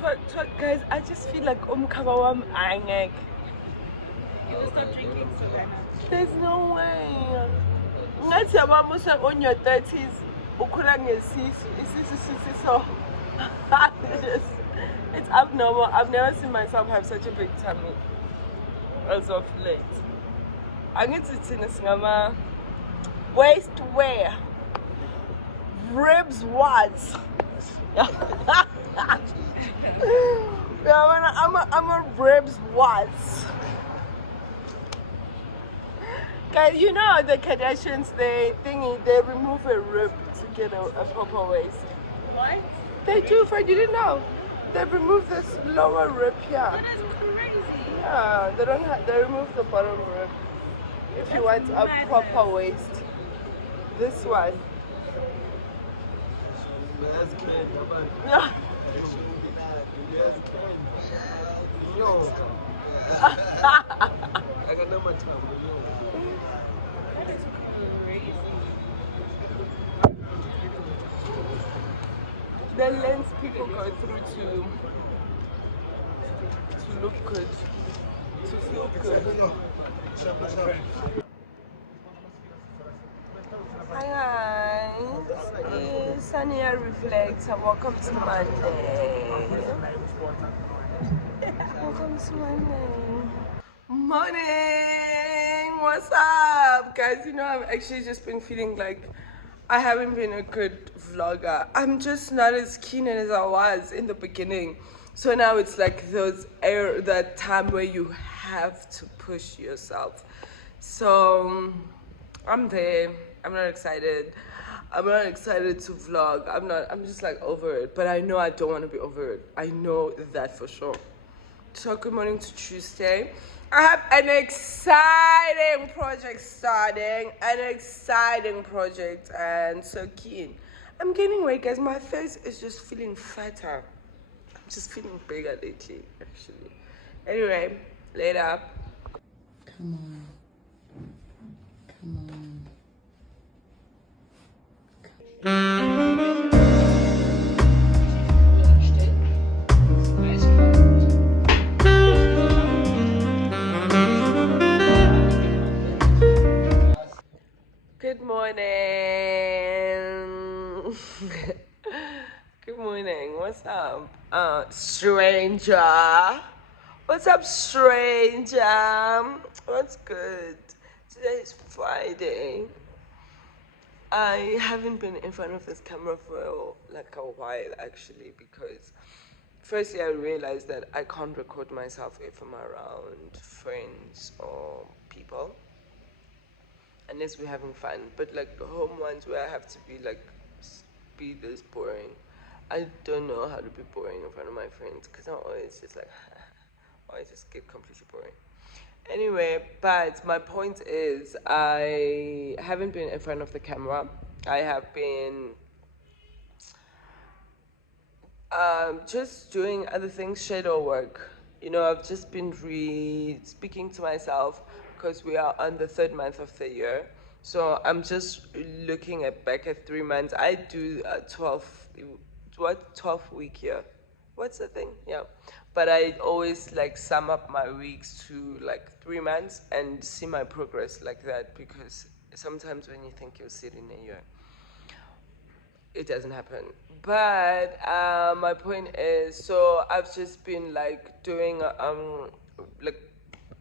guys, I just feel like kawam angek. You will stop drinking so then. There's no way. Ngathi yabamusa on your 30s ukhula ngesisu so it's abnormal. I've never seen myself have such a big tummy as of late. Angithi thina singama waist wear ribs what? I'm a ribs what? Guys, you know the Kardashians, they remove a rib to get a proper waist. What? They do, Fred, you didn't know. They remove this lower rib here. That is crazy. Yeah, they remove the bottom rib. If you want a proper waist. This one. Yeah. The lens people go through to look good, to feel good. Hi guys, it's Sania Reflects and welcome to Monday. Welcome to Monday. Morning! What's up, guys? You know, I've actually just been feeling like I haven't been a good vlogger. I'm just not as keen as I was in the beginning. So now it's like that time where you have to push yourself. So I'm there. I'm not excited. I'm not excited to vlog. I'm just like over it. But I know I don't want to be over it. I know that for sure. So good morning to Tuesday. I have an exciting project starting. An exciting project and so keen. I'm gaining weight, guys. My face is just feeling fatter. I'm just feeling bigger lately, actually. Anyway, later. Come on. Come on. Good morning. Good morning. What's up, stranger? What's up, stranger? What's good? Today is Friday. I haven't been in front of this camera for like a while actually, because firstly I realized that I can't record myself if I'm around friends or people, unless we're having fun. But like the home ones where I have to be this boring, I don't know how to be boring in front of my friends, because I'm always just like I just get completely boring. Anyway, but my point is I haven't been in front of the camera. I have been just doing other things, shadow work. You know, I've just been speaking to myself, because we are on the 3rd month of the year. So I'm just looking back at 3 months. I do a 12-week year. What's the thing? Yeah. But I always like sum up my weeks to like 3 months and see my progress like that, because sometimes when you think you'll see it in a year, it doesn't happen. But my point is, so I've just been like doing like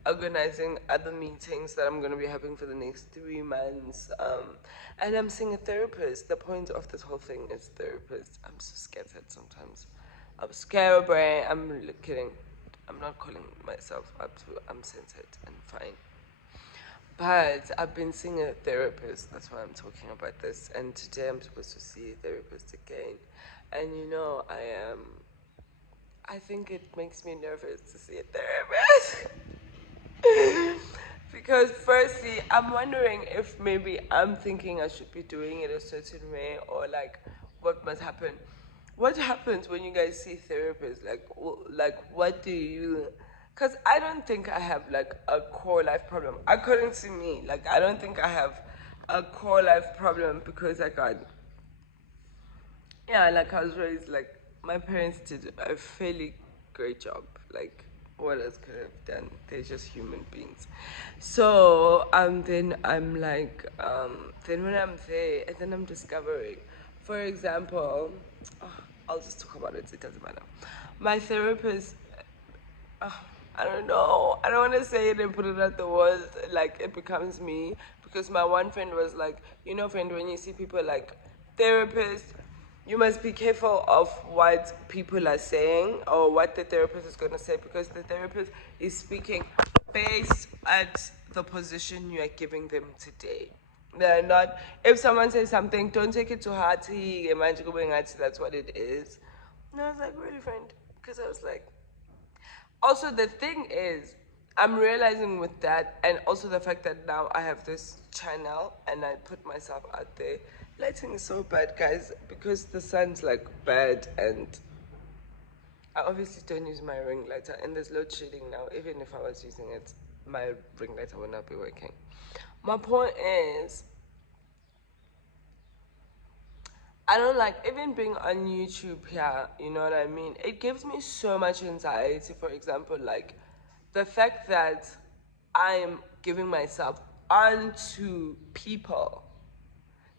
organizing other meetings that I'm going to be having for the next 3 months, and I'm seeing a therapist. The point of this whole thing is therapist. I'm so scared sometimes. I'm scary. I'm kidding. I'm not calling myself up to I'm censored and fine. But I've been seeing a therapist. That's why I'm talking about this. And today I'm supposed to see a therapist again. And you know, I think it makes me nervous to see a therapist. Because firstly, I'm wondering if maybe I'm thinking I should be doing it a certain way, or like what must happen. What happens when you guys see therapists? Like what do you... Because I don't think I have like a core life problem. According to me, like I don't think I have a core life problem, because I was raised like my parents did a fairly great job. Like, what else could I have done? They're just human beings. So then I'm like, then when I'm there, and then I'm discovering, for example, oh, I'll just talk about it. It doesn't matter. My therapist, uh, I don't know. I don't want to say it and put it at the walls like it becomes me, because my one friend was like, you know, friend, when you see people like therapists, you must be careful of what people are saying or what the therapist is going to say, because the therapist is speaking based at the position you are giving them today. They're not, if someone says something, don't take it too hard. That's what it is. And I was like, really, friend? Because I was like, also the thing is, I'm realizing with that, and also the fact that now I have this channel and I put myself out there. Lighting is so bad, guys, because the sun's like bad, and I obviously don't use my ring lighter, and there's load shedding now. Even if I was using it, my ring lighter would not be working. My point is, I don't like even being on YouTube here, you know what I mean? It gives me so much anxiety. For example, like the fact that I'm giving myself onto people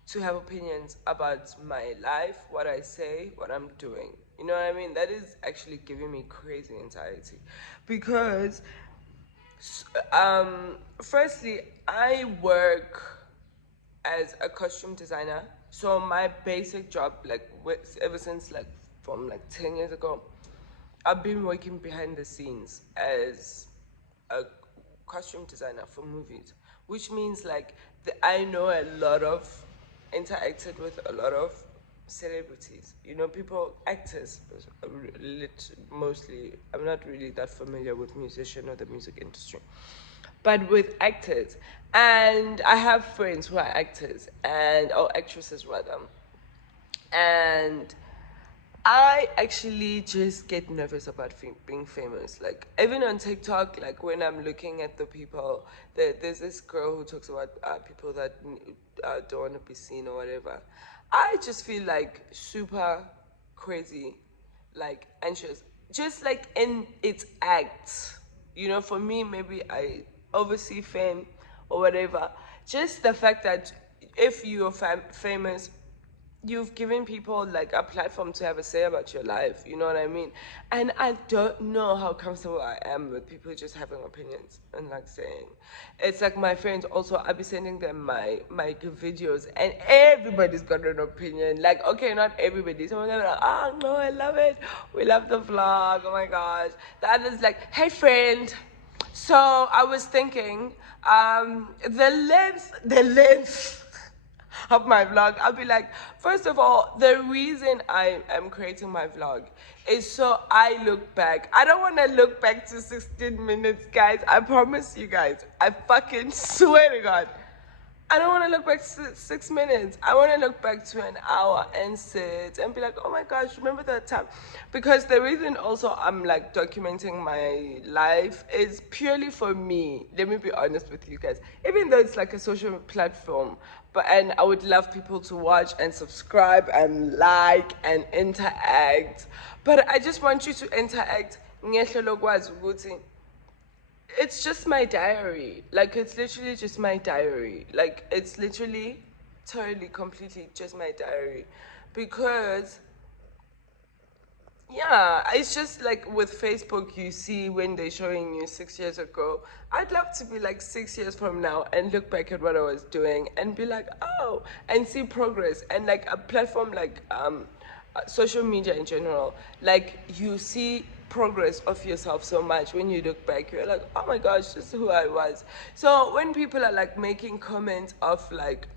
to have opinions about my life, what I say, what I'm doing. You know what I mean? That is actually giving me crazy anxiety, because firstly, I work as a costume designer. So my basic job, like ever since like from like 10 years ago, I've been working behind the scenes as a costume designer for movies, which means like I know a lot of, interacted with a lot of celebrities, you know, people, actors, mostly. I'm not really that familiar with musician or the music industry, but with actors. And I have friends who are actors and or actresses rather. And I actually just get nervous about being famous. Like even on TikTok, like when I'm looking at the people, there's this girl who talks about people that don't want to be seen or whatever. I just feel like super crazy, like anxious, just like in its act. You know, for me, maybe I oversee fame or whatever. Just the fact that if you're famous, you've given people like a platform to have a say about your life, you know what I mean? And I don't know how comfortable I am with people just having opinions and like saying, it's like my friends also, I'll be sending them my videos and everybody's got an opinion. Like, okay, not everybody, some of them are like, oh no, I love it, we love the vlog, oh my gosh. The others like, hey friend, so I was thinking the length of my vlog. I'll be like, first of all, the reason I am creating my vlog is so I look back. I don't want to look back to 16 minutes, guys. I promise you guys. I fucking swear to God. I don't want to look back to 6 minutes. I want to look back to an hour and sit and be like, oh my gosh, remember that time? Because the reason also I'm like documenting my life is purely for me. Let me be honest with you guys. Even though it's like a social platform, and I would love people to watch and subscribe and like and interact. But I just want you to interact. It's just my diary. Like, it's literally just my diary. Like, it's literally, totally, completely just my diary. Because, yeah, it's just like with Facebook, you see when they're showing you 6 years ago. I'd love to be like 6 years from now and look back at what I was doing and be like, oh, and see progress. And like a platform like social media in general, like you see progress of yourself so much. When you look back, you're like, oh my gosh, this is who I was. So when people are like making comments of like,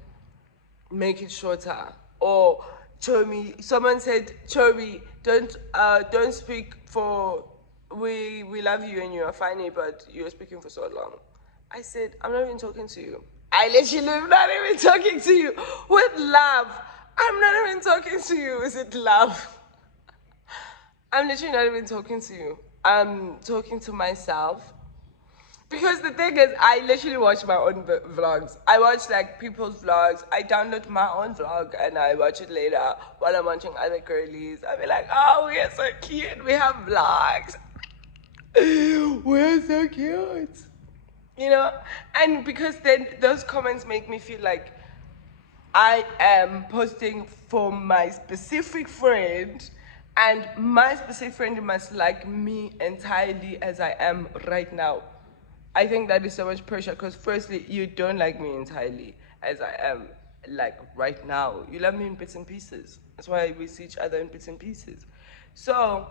make it shorter, or Chomi, someone said, Chomi, don't speak for, we love you and you're funny, but you're speaking for so long. I said, I'm not even talking to you. I literally am not even talking to you with love. I'm not even talking to you. Is it love? I'm literally not even talking to you. I'm talking to myself. Because the thing is, I literally watch my own vlogs. I watch like people's vlogs. I download my own vlog and I watch it later while I'm watching other girlies. I'll be like, oh, we are so cute. We have vlogs. We're so cute. You know? And because then those comments make me feel like I am posting for my specific friend, and my specific friend must like me entirely as I am right now. I think that is so much pressure because firstly, you don't like me entirely as I am like right now. You love me in bits and pieces. That's why we see each other in bits and pieces. So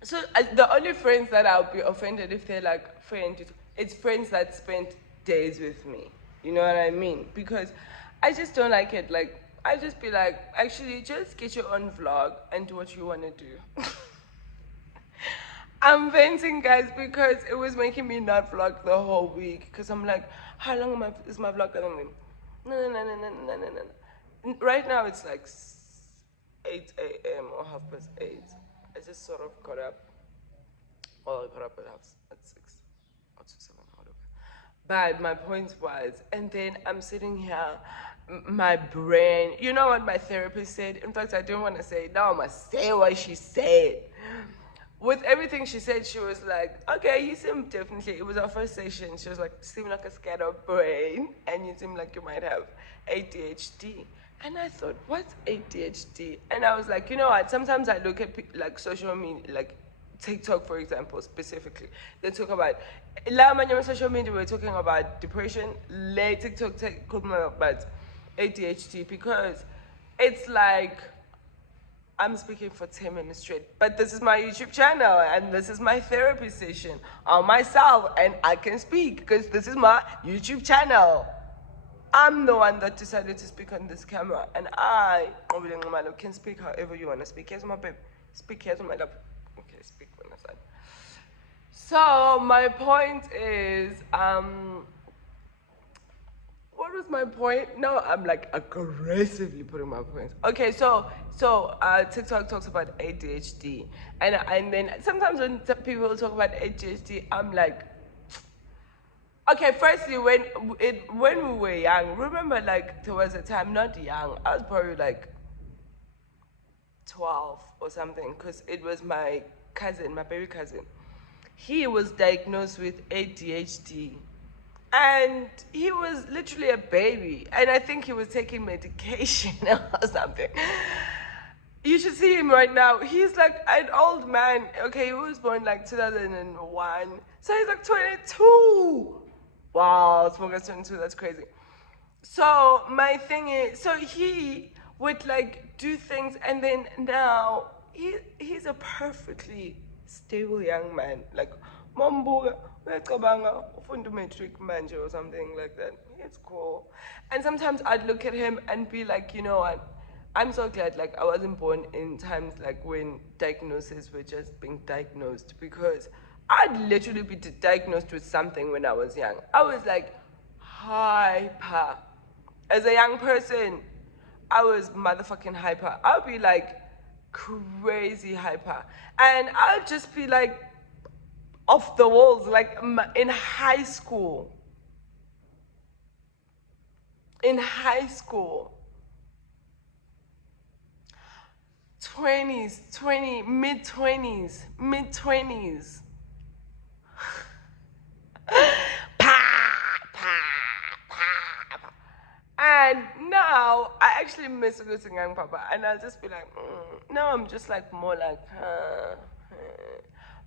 the only friends that I'll be offended if they're like friends, it's friends that spent days with me. You know what I mean? Because I just don't like it. Like, I just be like, actually, just get your own vlog and do what you want to do. I'm venting, guys, because it was making me not vlog the whole week. Because I'm like, how long is my vlog gonna be? No. Right now it's like 8 a.m. or 8:30. I just sort of got up. Well, I got up at 6 or to 7, whatever. But my point was, and then I'm sitting here, my brain, you know what my therapist said? In fact, I don't want to say it now, I must say what she said. With everything she said, she was like, okay, you seem definitely, it was our first session, she was like, you seem like a scattered brain, and you seem like you might have ADHD. And I thought, what's ADHD? And I was like, you know what, sometimes I look at like social media, like TikTok, for example, specifically. They talk about, social media, we're talking about depression, TikTok talking about ADHD, because it's like, I'm speaking for 10 minutes straight, but this is my YouTube channel and this is my therapy session on myself, and I can speak because this is my YouTube channel. I'm the one that decided to speak on this camera, and I can speak however you want to speak. Here's my babe. Speak, here's my love. Okay, speak when I said. So my point is, what was my point? No, I'm like aggressively putting my points. Okay, so TikTok talks about ADHD, and then sometimes when people talk about ADHD, I'm like, okay. Firstly, when we were young, remember, like, there was a time, not young, I was probably like 12 or something, because it was my cousin, my baby cousin. He was diagnosed with ADHD. And he was literally a baby. And I think he was taking medication or something. You should see him right now. He's like an old man. Okay, he was born like 2001. So he's like 22. Wow, Smoker's 22, that's crazy. So my thing is, so he would like do things, and then now he's a perfectly stable young man. Like, Mambuga, uyacabanga, ufunda matric manje or something like that. It's cool. And sometimes I'd look at him and be like, you know what? I'm so glad like I wasn't born in times like when diagnoses were just being diagnosed, because I'd literally be diagnosed with something when I was young. I was like hyper. As a young person, I was motherfucking hyper. I'll be like crazy hyper. And I'll just be like off the walls, like in high school. In high school. 20s, mid-20s. And now I actually miss losing young papa, and I'll just be like, no, I'm just like more like,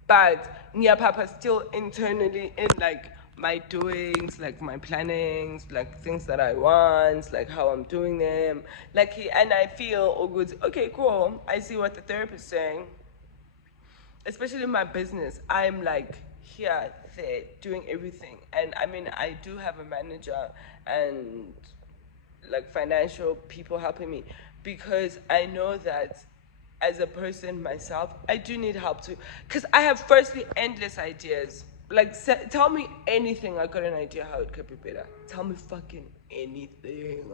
but Nia Papa still internally in like my doings, like my plannings, like things that I want, like how I'm doing them, like and I feel oh good, okay, cool. I see what the therapist is saying. Especially in my business, I'm like here, there, doing everything, and I mean I do have a manager and like financial people helping me, because I know that as a person myself, I do need help too. Because I have firstly endless ideas. Like, tell me anything, I got an idea how it could be better. Tell me fucking anything.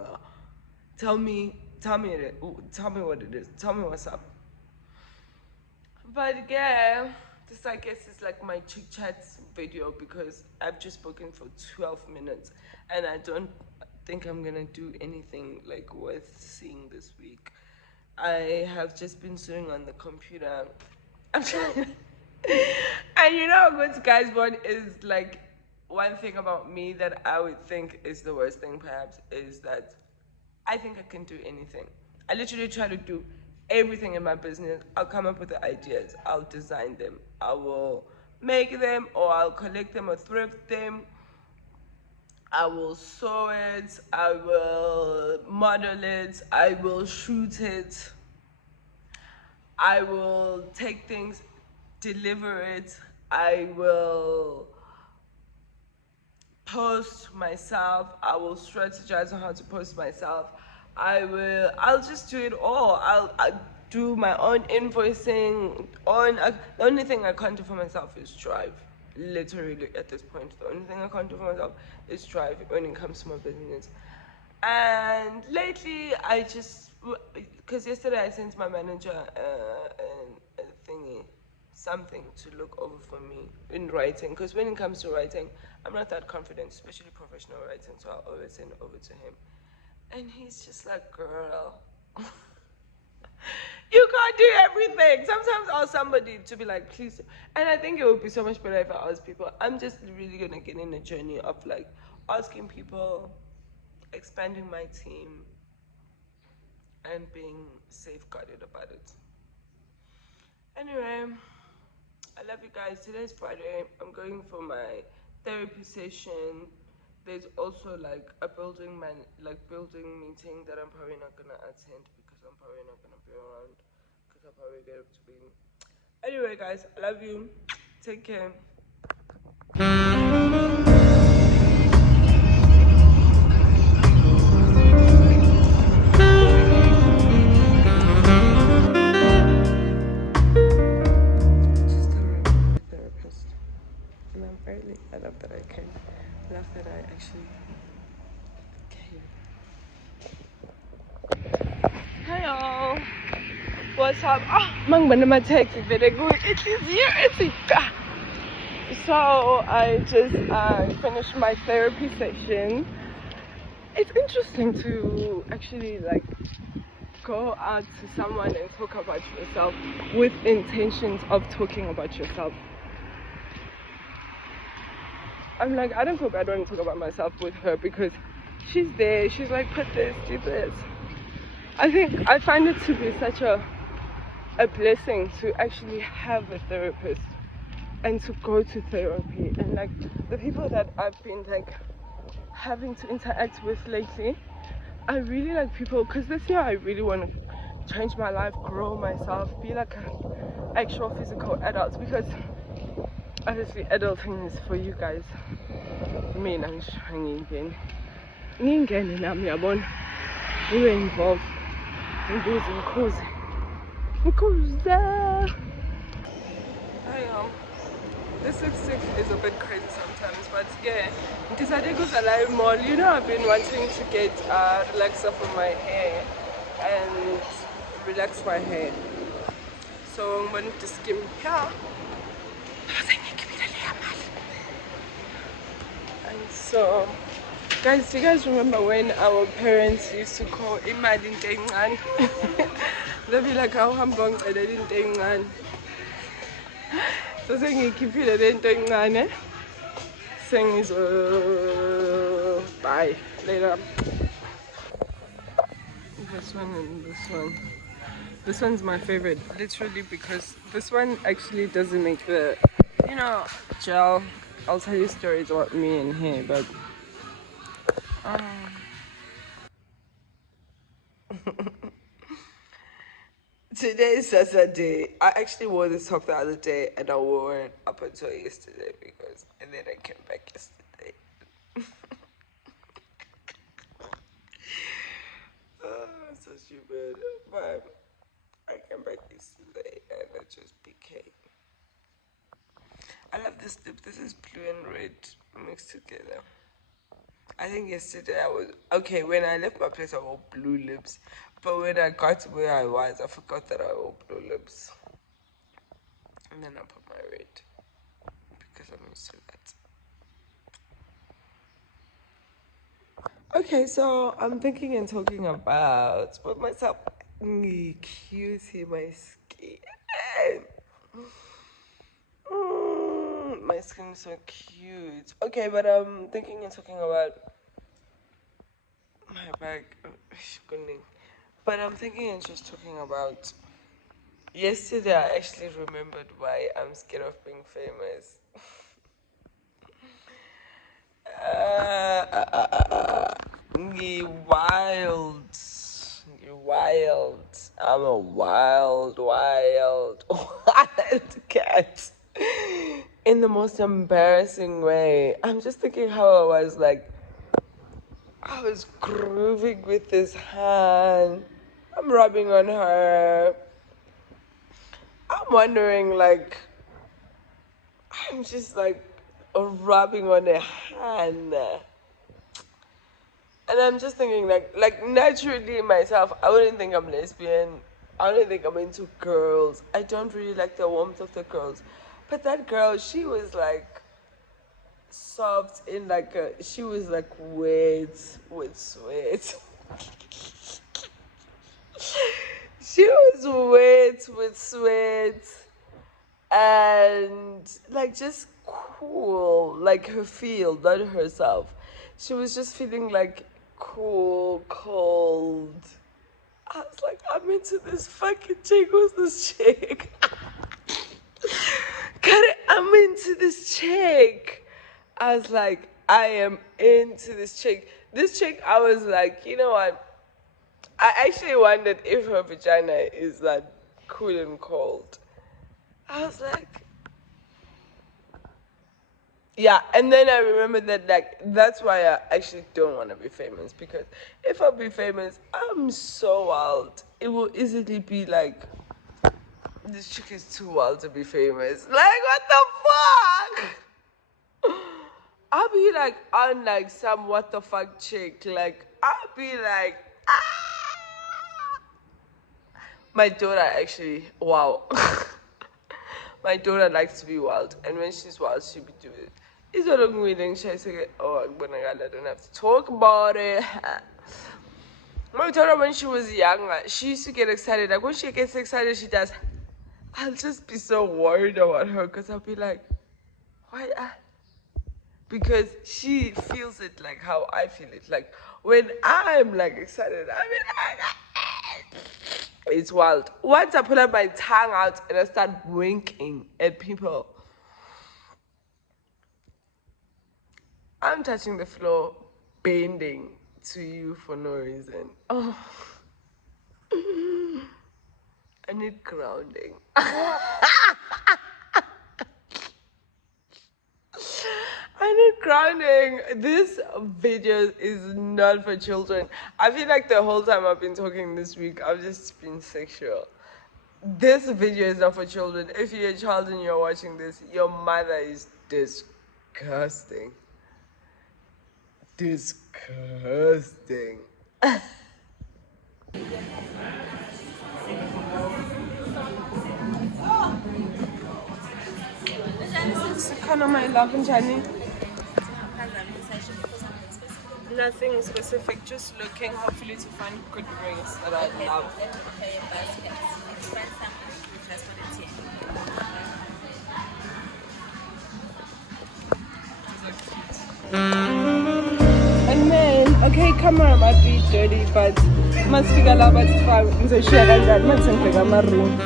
Tell me what it is. Tell me what's up. But yeah, This, I guess, is like my chit chat video because I've just spoken for 12 minutes and I don't think I'm gonna do anything like worth seeing this week. I have just been sitting on the computer. I'm trying. And you know what, guys, what is like one thing about me that I would think is the worst thing perhaps is that I think I can do anything. I literally try to do everything in my business. I'll come up with the ideas, I'll design them, I will make them, or I'll collect them or thrift them. I will sew it, I will model it, I will shoot it, I will take things, deliver it, I will post myself, I will strategize on how to post myself, I'll just do it all. I'll do my own invoicing. The only thing I can't do for myself is drive. Literally, at this point, the only thing I can't do for myself is drive when it comes to my business. And lately, I just, because yesterday I sent my manager a thingy, something to look over for me in writing. Because when it comes to writing, I'm not that confident, especially professional writing, so I'll always send it over to him. And he's just like, girl, you can't do everything. Sometimes I'll ask somebody to be like, please. And I think it would be so much better if I ask people. I'm just really going to get in a journey of like asking people, expanding my team, and being safeguarded about it. Anyway, I love you guys. Today's Friday. I'm going for my therapy session. There's also like a building meeting that I'm probably not gonna attend because I'm probably not gonna be around because I'll probably get up to be. Anyway, guys, I love you. Take care. Just a therapist, and I love that I came. I love that I actually came. Hey y'all, what's up? Mang my text video. It's here. So I just finished my therapy session. It's interesting to actually like go out to someone and talk about yourself with intentions of talking about yourself. I'm like, I don't feel bad when I talk about myself with her because she's there. She's like, put this, do this. I find it to be such a blessing to actually have a therapist and to go to therapy. And like the people that I've been like having to interact with lately, I really like people, because this year I really want to change my life, grow myself, be like an actual physical adult, because obviously adulting is for you guys. Me, I'm just trying again. Ngingene nami yabona ngibe involved ngikuze this 6 is a bit crazy sometimes, but yeah, decided to live mall. You know, I've been wanting to get a relaxer for my hair and relax my hair, so I'm going to skim here. And so, guys, do you guys remember when our parents used to call imali into encane? They'd be like, how hambong I didn't think. So saying keep it into encane. Saying is bye later. This one and this one. This one's my favorite, literally, because this one actually doesn't make the, you know, gel. I'll tell you stories about me and hair, but today is Saturday. I actually wore this top the other day and I wore it up until yesterday and then I came back yesterday. So stupid. But I came back yesterday and I just became. I love this lip. This is blue and red mixed together. I think yesterday I was okay. When I left my place, I wore blue lips, but when I got to where I was, I forgot that I wore blue lips. And then I'll put my red because I'm used to that. Okay, so I'm thinking and talking about with myself. Cutie, my skin. My skin is so cute. Okay, but I'm thinking and talking about my bag. But I'm thinking and just talking about. Yesterday, I actually remembered why I'm scared of being famous. Wild. I'm a wild cat. In the most embarrassing way. I'm just thinking how I was like, I was grooving with this hand. I'm rubbing on her. I'm wondering, like, I'm just like rubbing on a hand. And I'm just thinking, like naturally myself, I wouldn't think I'm lesbian. I don't think I'm into girls. I don't really like the warmth of the girls. But that girl, she was like soft in like she was like wet with sweat. She was wet with sweat and like just cool, like her feel, not herself. She was just feeling like cool, cold. I was like, I'm into this fucking chick. Who's this chick? I'm into this chick. I was like, I am into this chick. This chick, I was like, you know what? I actually wondered if her vagina is that cool and cold. I was like, yeah, and then I remembered that like that's why I actually don't want to be famous, because if I be famous, I'm so wild. It will easily be like, this chick is too wild to be famous. Like, what the fuck? I'll be like on like some what the fuck chick. Like, I'll be like, ah. My daughter actually, wow. My daughter likes to be wild, and when she's wild, she'll be doing it. It's not looking weird. She said, oh, I don't have to talk about it. My daughter, when she was younger, she used to get excited. Like, when she gets excited, she does. I'll just be so worried about her, because I'll be like, why? Because she feels it like how I feel it. Like, when I'm like excited, I mean, it's wild. Once I pull up my tongue out and I start winking at people, I'm touching the floor, bending to you for no reason. Oh, I need grounding. I need grounding. This video is not for children. I feel like the whole time I've been talking this week, I've just been sexual. This video is not for children. If you're a child and you're watching this, your mother is disgusting. Disgusting. Sikhona my love and Jenny. Nothing specific, just looking hopefully to find good rings that I love. And then, okay, camera might be dirty, but must figure out what to find. So share that, must figure my room.